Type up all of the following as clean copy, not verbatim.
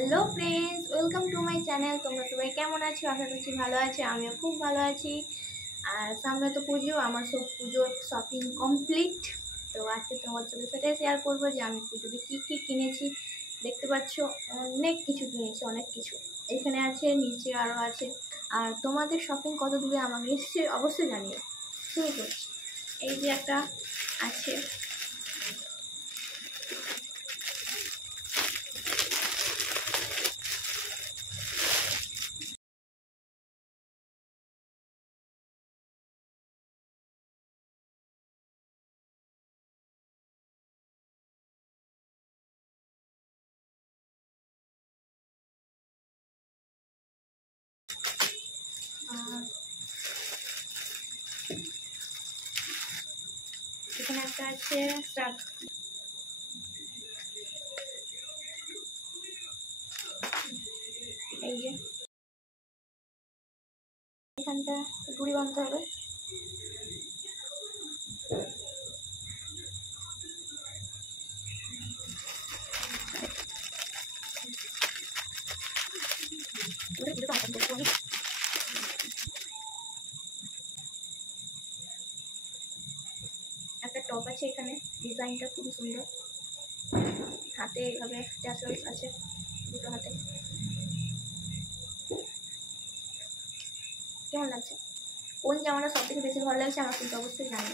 Hello friends, welcome to my channel. তোমরা সবাই কেমন আছো? আশা করছি ভালো আছি। আমিও খুব ভালো আছি। আর সামনে তো পুজো, আমার সব পুজোর শপিং কমপ্লিট। তো আজকে তোমার সাথে সেটাই শেয়ার করবো যে আমি পুজোতে কী কী কিনেছি। দেখতে পাচ্ছ অনেক কিছু কিনেছি, অনেক কিছু এখানে আছে, নিচে আরও আছে। আর তোমাদের শপিং কত দূরে আমাকে নিশ্চয়ই অবশ্যই জানিও। শুরু করছি। এই যে একটা আছে, এখানে একটা আছে ট্রাক। এই যে এখানটা দড়ি বাঁধতে হবে। একটা টপ আছে, এখানে ডিজাইনটা খুবই সুন্দর। হাতে এইভাবে ট্যাসেলস আছে দুটো হাতে। কেমন লাগছে? কোন জামাটা সব থেকে বেশি ভালো লাগছে আমার কিন্তু অবশ্যই জানি।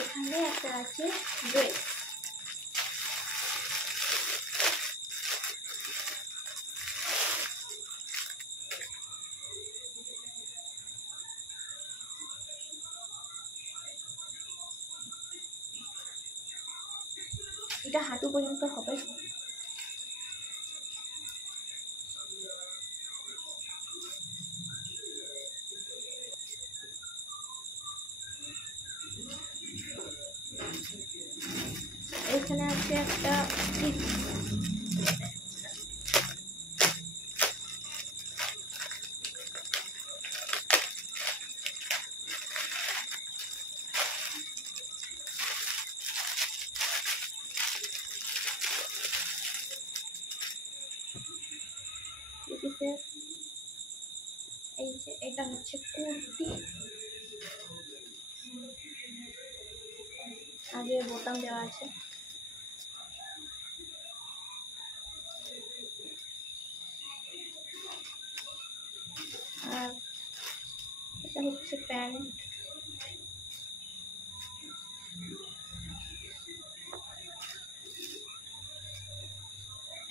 এখানে একটা আছে ড্রেস। এটা হাঁটু পর্যন্ত হবে। এখানে আছে একটা এই যে এটা হচ্ছে কুর্তি, আগে বোতাম দেওয়া আছে। আর এটা হচ্ছে প্যান্ট।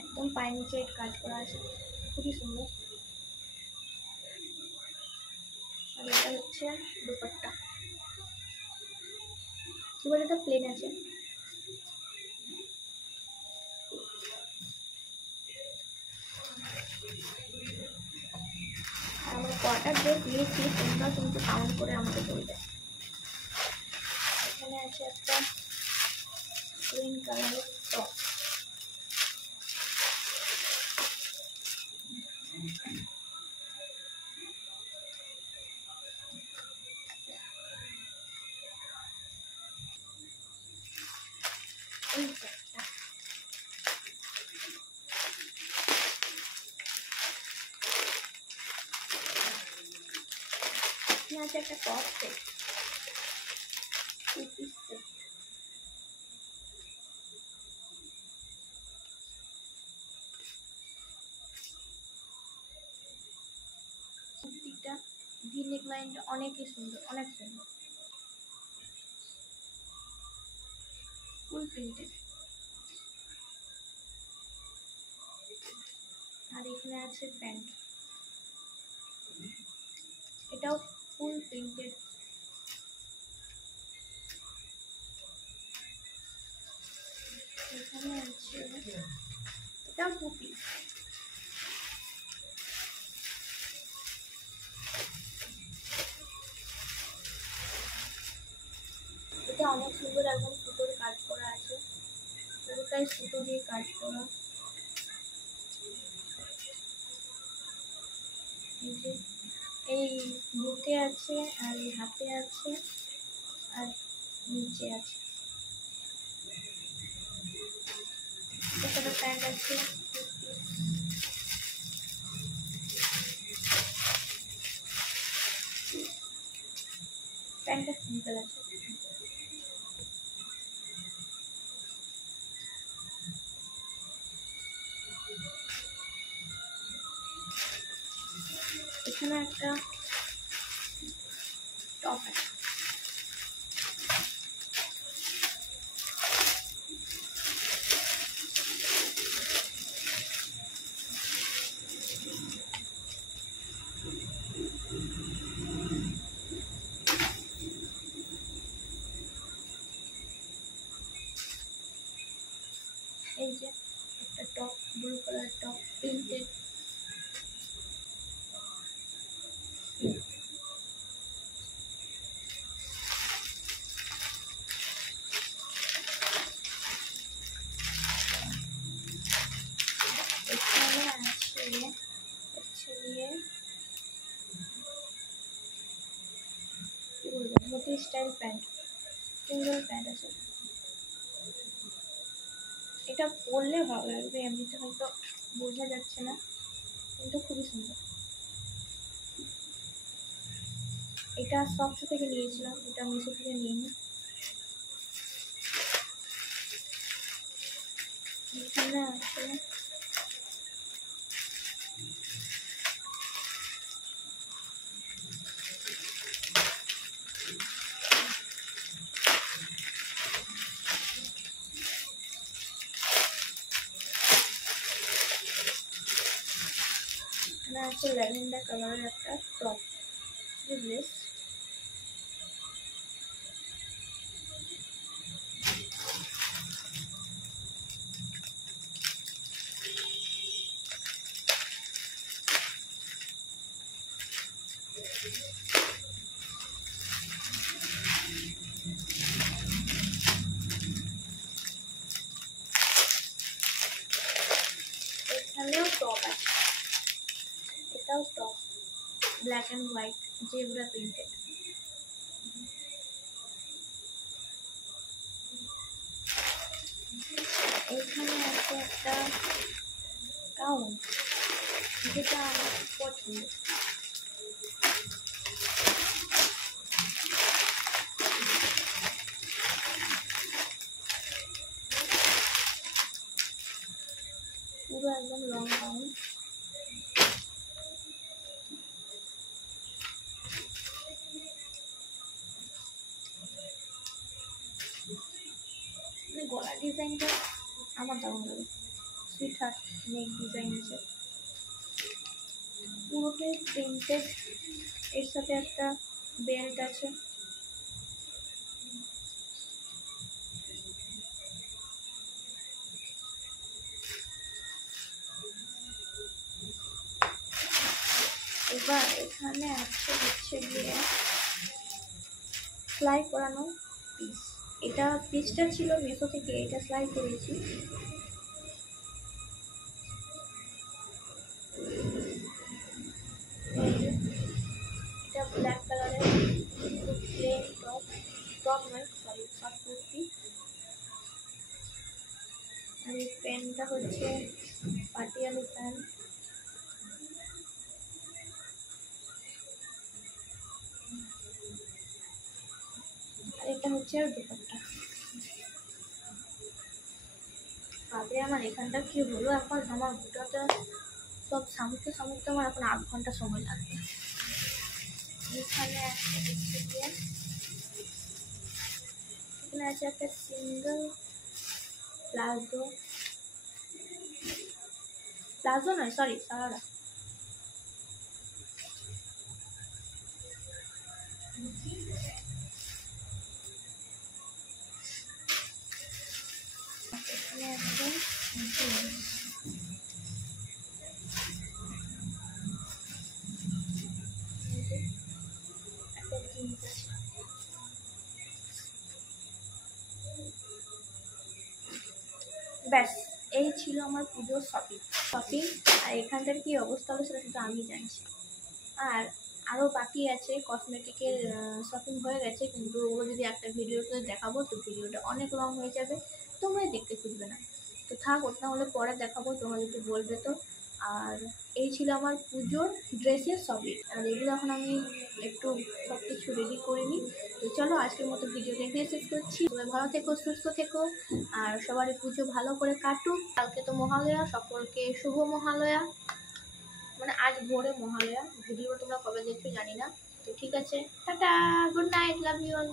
একদম পায়ের নিচে কাজ করা আছে, খুবই সুন্দর। আর এটা হচ্ছে দুপাট্টা। দুপাট্টাটা প্লেন আছে। আমরা কটা ড্রেস নিয়েছি তোমরা কিন্তু কাউন্ট করে আমাকে বলবে। এখানে আছে একটা গ্রিন কালারের টপ। এই যে এখানে আছে একটা টপ সেট, কুর্তির সেট। কুর্তিটা ভি নেক লাইনটা অনেকই সুন্দর, অনেক সুন্দর, ফুল প্রিন্টেড। আর এখানে আছে প্যান্ট, এটাও ফুল প্রিন্টেড। এখানে আছে এটাও টুপি। এটা অনেক সুন্দর, একদম সুতোর কাজ করা আছে, পুরোটাই সুতো দিয়ে কাজ করা। এই যে এই বুকে আছে, আর এই হাতে আছে, আর নিচে আছে। প্যান্ট আছে, প্যান্টটা সিম্পল আছে। এখানে একটা টপ আছে, এই যে একটা top, blue colour top, printed. এখানে আছে হচ্ছে গিয়ে কি বলবো, dhoti style pant, single pant আছে। এটা পরলে ভালো লাগবে, এমনিতে হয়তো বোঝা যাচ্ছে না, কিন্তু খুবই সুন্দর। এটা সফট থেকে নিয়েছিলাম, এটা মিশো থেকে নিইনি। এখানে আছে ল্যাভেন্ডার কালারের একটা টপ, স্লিভলেস। এখানেও টপ আছে, এটাও top, black and white, zebra printed. এখানে আছে একটা গাউন, যেটা আমার খুব পছন্দ। পুরো একদম লং গাউন, মানে গলার ডিজাইনটা আমার দারুণ লাগে, সুইট হার্ট নেক ডিজাইন আছে, পুরোটাই প্রিন্টেড। এর সাথে একটা বেল্ট আছে। এবার এখানে আছে হচ্ছে গিয়ে সেলাই করানো পিস। এটা পিসটা ছিল মিশো থেকে, এটা সেলাই করেছি। এটা ব্ল্যাক কালারের প্লেন টপ, টপ নয় সরি শর্ট কুর্তি। আর এই প্যান্টটা হচ্ছে পাটিয়ালা প্যান্ট। আর এটা হচ্ছে আর দুপাট্টা। তারপরে আমার এখানটা কি হলো, এখন আমার দুটাতে সব সামুতে সামুতে আমার এখন 8 ঘন্টা সময় লাগবে। এখানে এখানে আছে একটা সিঙ্গেল প্লাজো, প্লাজো নয় সরি সারারা। এখানে আছে একটা জিন্স আছে। ব্যাস এই ছিল আমার পুজোর শপিং। আর এখানটার কি অবস্থা হলো সেটা শুধু আমি জানছি। আর আরও বাকি আছে, কসমেটিকের শপিং হয়ে গেছে, কিন্তু ওগুলো যদি একটা ভিডিওতে দেখাবো তো ভিডিওটা অনেক লং হয়ে যাবে, তোমরা দেখতে খুঁজবে না। তো তো থাক, ওটা হলে পরে দেখাবো, তোমরা যদি বলবে তো। আর এই ছিল আমার পুজোর ড্রেসের সবই। আর এগুলো এখন আমি একটু সব কিছু রেডি করে নিই। তো চলো আজকের মতো ভিডিওটা এখানে শেষ করছি। সবাই ভালো থেকো, সুস্থ থেকো, আর সবারই পুজো ভালো করে কাটুক। কালকে তো মহালয়া, সকলকে শুভ মহালয়া। মানে আজ ভোরে মহালয়া, ভিডিও তোমরা কবে দেখছো জানি না। তো ঠিক আছে, টাটা, good night, love you all.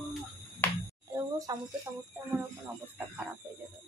সামুতে সামুতে আমার এখন অবস্থা খারাপ হয়ে যাবে।